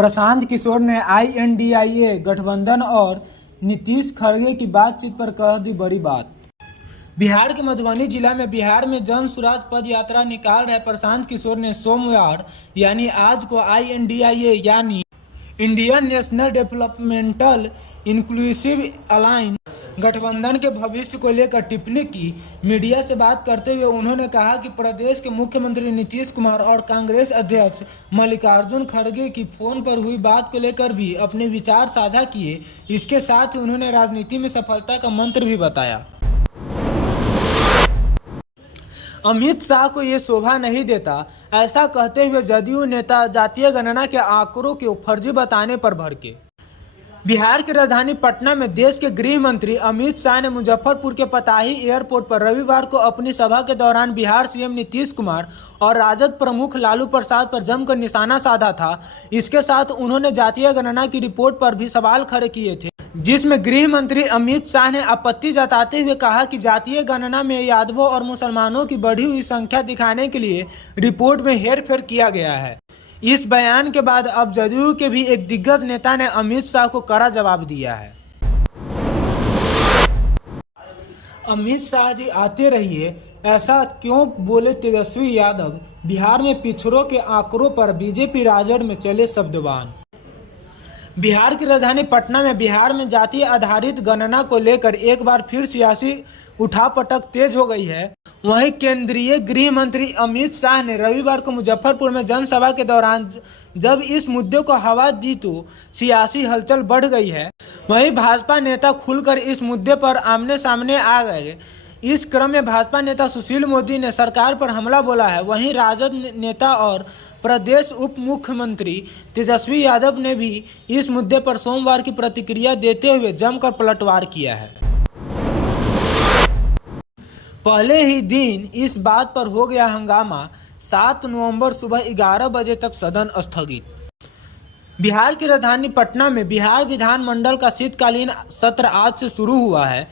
प्रशांत किशोर ने INDIA गठबंधन और नीतीश खड़गे की बातचीत पर कह दी बड़ी बात। बिहार के मधुबनी जिला में बिहार में जन स्वराज पद यात्रा निकाल रहे प्रशांत किशोर ने सोमवार यानी आज को INDIA यानी Indian national developmental inclusive alliance गठबंधन के भविष्य को लेकर टिप्पणी की। मीडिया से बात करते हुए उन्होंने कहा कि प्रदेश के मुख्यमंत्री नीतीश कुमार और कांग्रेस अध्यक्ष मल्लिकार्जुन खड़गे की फोन पर हुई बात को लेकर भी अपने विचार साझा किए। इसके साथ ही उन्होंने राजनीति में सफलता का मंत्र भी बताया। अमित शाह को ये शोभा नहीं देता, ऐसा कहते हुए जदयू नेता जातीय गणना के आंकड़ों को फर्जी बताने पर भड़के। बिहार की राजधानी पटना में देश के गृह मंत्री अमित शाह ने मुजफ्फरपुर के पताही एयरपोर्ट पर रविवार को अपनी सभा के दौरान बिहार सीएम नीतीश कुमार और राजद प्रमुख लालू प्रसाद पर जमकर निशाना साधा था। इसके साथ उन्होंने जातीय गणना की रिपोर्ट पर भी सवाल खड़े किए थे, जिसमें गृह मंत्री अमित शाह ने आपत्ति जताते हुए कहा कि जातीय गणना में यादवों और मुसलमानों की बढ़ी हुई संख्या दिखाने के लिए रिपोर्ट में हेरफेर किया गया है। इस बयान के बाद अब जदयू के भी एक दिग्गज नेता ने अमित शाह को कड़ा जवाब दिया है। अमित शाह जी आते रहिए, ऐसा क्यों बोले तेजस्वी यादव। बिहार में पिछड़ों के आंकड़ों पर बीजेपी राजद में चले शब्दबान। बिहार की राजधानी पटना में बिहार में जातीय आधारित गणना को लेकर एक बार फिर सियासी उठापटक तेज हो गई है। वहीं केंद्रीय गृह मंत्री अमित शाह ने रविवार को मुजफ्फरपुर में जनसभा के दौरान जब इस मुद्दे को हवा दी तो सियासी हलचल बढ़ गई है। वहीं भाजपा नेता खुलकर इस मुद्दे पर आमने सामने आ गए। इस क्रम में भाजपा नेता सुशील मोदी ने सरकार पर हमला बोला है। वहीं राजद नेता और प्रदेश उप मुख्यमंत्री तेजस्वी यादव ने भी इस मुद्दे पर सोमवार की प्रतिक्रिया देते हुए जमकर पलटवार किया है। पहले ही दिन इस बात पर हो गया हंगामा, 7 नवंबर सुबह 11 बजे तक सदन स्थगित। बिहार की राजधानी पटना में बिहार विधानमंडल का शीतकालीन सत्र आज से शुरू हुआ है।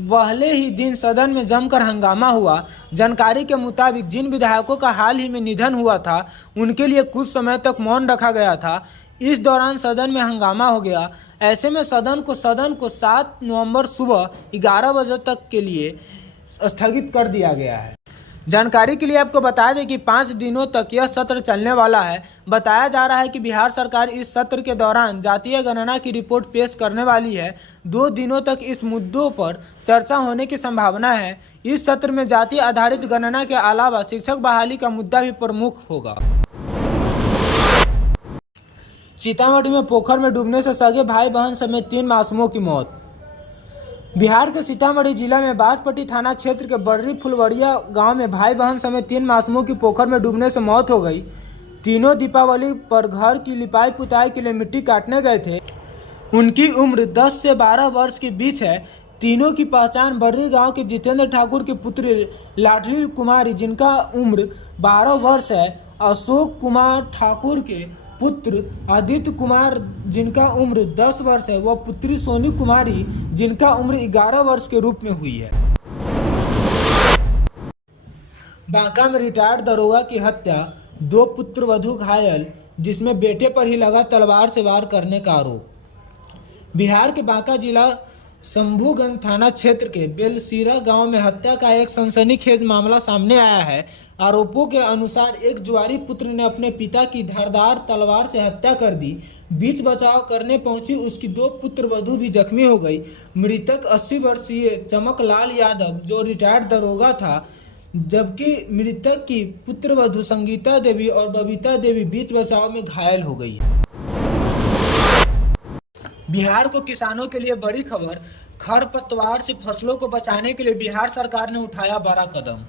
पहले ही दिन सदन में जमकर हंगामा हुआ। जानकारी के मुताबिक जिन विधायकों का हाल ही में निधन हुआ था उनके लिए कुछ समय तक मौन रखा गया था। इस दौरान सदन में हंगामा हो गया। ऐसे में सदन को 7 नवंबर सुबह 11 बजे तक के लिए स्थगित कर दिया गया है। जानकारी के लिए आपको बता दें कि 5 दिनों तक यह सत्र चलने वाला है। बताया जा रहा है कि बिहार सरकार इस सत्र के दौरान जातीय गणना की रिपोर्ट पेश करने वाली है। 2 दिनों तक इस मुद्दों पर चर्चा होने की संभावना है। इस सत्र में जातीय आधारित गणना के अलावा शिक्षक बहाली का मुद्दा भी प्रमुख होगा। सीतामढ़ी में पोखर में डूबने से सगे भाई बहन समेत 3 मासूमों की मौत। बिहार के सीतामढ़ी जिला में बाजपट्टी थाना क्षेत्र के बर्री फुलवरिया गांव में भाई बहन समेत 3 मासूमों की पोखर में डूबने से मौत हो गई। तीनों दीपावली पर घर की लिपाई पुताई के लिए मिट्टी काटने गए थे। उनकी उम्र 10 से 12 वर्ष के बीच है। तीनों की पहचान बर्री गांव के जितेंद्र ठाकुर की पुत्री लाडली कुमारी जिनका उम्र 12 वर्ष है, अशोक कुमार ठाकुर के पुत्र आदित्य कुमार जिनका उम्र 10 वर्ष है, व पुत्री सोनी कुमारी जिनका उम्र 11 वर्ष के रूप में हुई है। बांका में रिटायर्ड दरोगा की हत्या, 2 पुत्रवधू घायल, जिसमें बेटे पर ही लगा तलवार से वार करने का आरोप। बिहार के बांका जिला शंभूगंज थाना क्षेत्र के बेलसीरा गांव में हत्या का एक सनसनीखेज मामला सामने आया है। आरोपों के अनुसार एक जुआरी पुत्र ने अपने पिता की धारदार तलवार से हत्या कर दी। बीच बचाव करने पहुंची उसकी 2 पुत्रवधू भी जख्मी हो गई। मृतक 80 वर्षीय चमकलाल यादव जो रिटायर्ड दरोगा था, जबकि मृतक की पुत्रवधू संगीता देवी और बबीता देवी बीच बचाव में घायल हो गई। बिहार को किसानों के लिए बड़ी खबर, खरपतवार से फसलों को बचाने के लिए बिहार सरकार ने उठाया बड़ा कदम।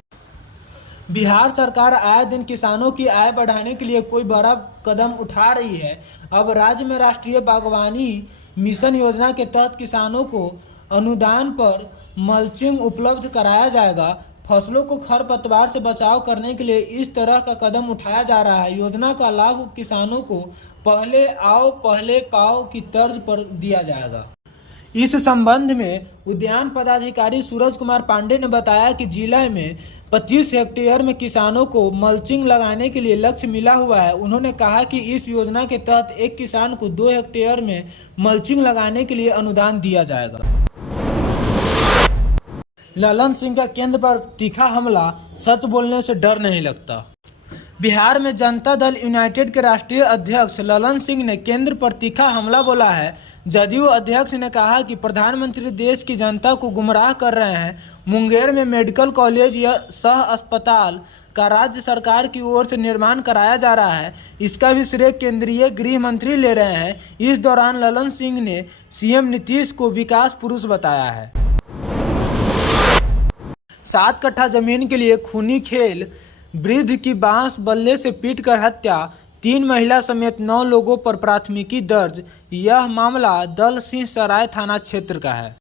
बिहार सरकार आए दिन किसानों की आय बढ़ाने के लिए कोई बड़ा कदम उठा रही है। अब राज्य में राष्ट्रीय बागवानी मिशन योजना के तहत किसानों को अनुदान पर मल्चिंग उपलब्ध कराया जाएगा। फसलों को खरपतवार से बचाव करने के लिए इस तरह का कदम उठाया जा रहा है। योजना का लाभ किसानों को पहले आओ पहले पाओ की तर्ज पर दिया जाएगा। इस संबंध में उद्यान पदाधिकारी सूरज कुमार पांडे ने बताया कि जिले में 25 हेक्टेयर में किसानों को मल्चिंग लगाने के लिए लक्ष्य मिला हुआ है। उन्होंने कहा कि इस योजना के तहत एक किसान को 2 हेक्टेयर में मल्चिंग लगाने के लिए अनुदान दिया जाएगा। ललन सिंह का केंद्र पर तीखा हमला, सच बोलने से डर नहीं लगता। बिहार में जनता दल यूनाइटेड के राष्ट्रीय अध्यक्ष ललन सिंह ने केंद्र पर तीखा हमला बोला है। जदयू अध्यक्ष ने कहा कि प्रधानमंत्री देश की जनता को गुमराह कर रहे हैं। मुंगेर में मेडिकल कॉलेज या सह अस्पताल का राज्य सरकार की ओर से निर्माण कराया जा रहा है। इसका भी श्रेय केंद्रीय गृह मंत्री ले रहे हैं। इस दौरान ललन सिंह ने सीएम नीतीश को विकास पुरुष बताया है। 7 कट्ठा जमीन के लिए खूनी खेल, वृद्ध की बांस बल्ले से पीटकर हत्या, 3 महिला समेत 9 लोगों पर प्राथमिकी दर्ज। यह मामला दलसिंहसराय थाना क्षेत्र का है।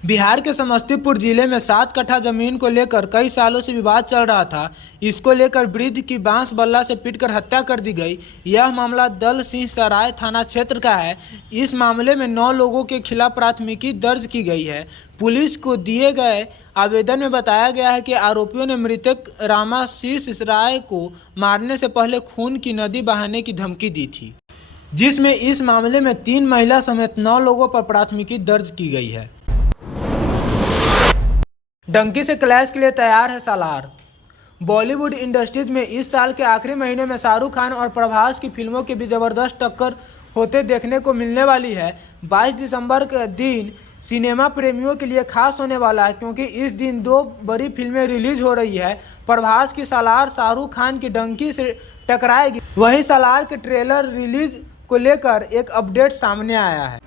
बिहार के समस्तीपुर जिले में 7 कट्ठा जमीन को लेकर कई सालों से विवाद चल रहा था। इसको लेकर वृद्ध की बांस बल्ला से पीटकर हत्या कर दी गई। यह मामला दलसिंहसराय थाना क्षेत्र का है। इस मामले में 9 लोगों के खिलाफ प्राथमिकी दर्ज की गई है। पुलिस को दिए गए आवेदन में बताया गया है कि आरोपियों ने मृतक रामाशीष राय को मारने से पहले खून की नदी बहाने की धमकी दी थी, जिसमें इस मामले में 3 महिला समेत 9 लोगों पर प्राथमिकी दर्ज की गई है। डंकी से क्लैश के लिए तैयार है सालार। बॉलीवुड इंडस्ट्रीज में इस साल के आखिरी महीने में शाहरुख खान और प्रभास की फिल्मों की भी जबरदस्त टक्कर होते देखने को मिलने वाली है। 22 दिसंबर का दिन सिनेमा प्रेमियों के लिए खास होने वाला है, क्योंकि इस दिन 2 बड़ी फिल्में रिलीज हो रही है। प्रभास की सालार शाहरुख खान की डंकी से टकराएगी। वहीं सालार के ट्रेलर रिलीज को लेकर एक अपडेट सामने आया है।